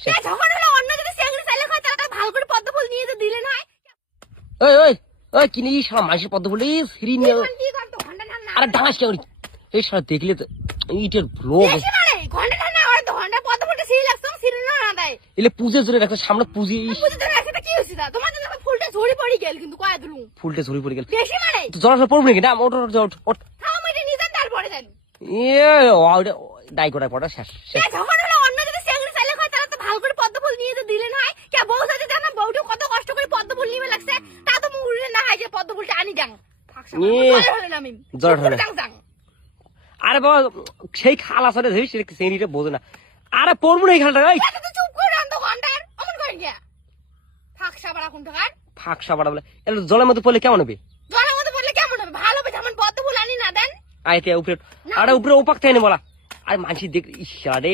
যখন হলো অন্য যদি সেগুলো চাইলে হয় তাহলে ভালো করে পদ্ম ফুল নিয়ে যে দিলেন হয়। ওই ওই ওই কিনে সারা মানুষের পদ্ম ফুল সিঁড়ি নিয়ে কি করতো ঘন্টা ঠান্ডা আরে ডাঙাস কেমন এই সারা দেখলে তো ইটের লোক বেশি মানে ঘন্টা ঠান্ডা আর ঘন্টা পদ্ম ফুলটা সিঁড়ি লাগছে সিঁড়ি না দেয় এলে পুজো জোরে রাখতে সামনে পুজি বুঝতে তো রাখতে কি হইছে তোমার জন্য ফুলটা ঝরে পড়ে গেল কিন্তু কয় দিলু ফুলটা ঝরে পড়ে গেল বেশি মানে জড়া পড়বে নাকি না ওঠ ওঠ খাও মেটে নিয়ে যান তারপরে দেন ডাই করায় পড়া শেষ যখন হলো অন্য যদি সেগুলো চাইলে হয় তাহলে তো ভালো করে পদ্ম ফুল নিয়ে যে দিলেন হয় কে বউ সাথে জানা বউটা কত কষ্ট করে পদ্ম ফুল নিয়ে লাগছে তা তো মুড়ে না হয় যে পদ্ম ফুলটা আনি যাং আমি আরে বাবা সেই খাল আসলে সেইটা বোঝে না আরে পড়বো না এই খালটা চুপ করে রাখতো ঘন্টার অমন করে গিয়া ফাঁকসা বাড়া কোন টাকার ফাঁকসা বাড়া বলে জলের মধ্যে পড়লে কেমন হবে জলের মধ্যে পড়লে কেমন হবে ভালো হবে যেমন পদ্ম ফুল আনি না দেন আইতে উপরে আরে উপরে ওপাক থেকে বলা আর মানসি দেখ ইশারে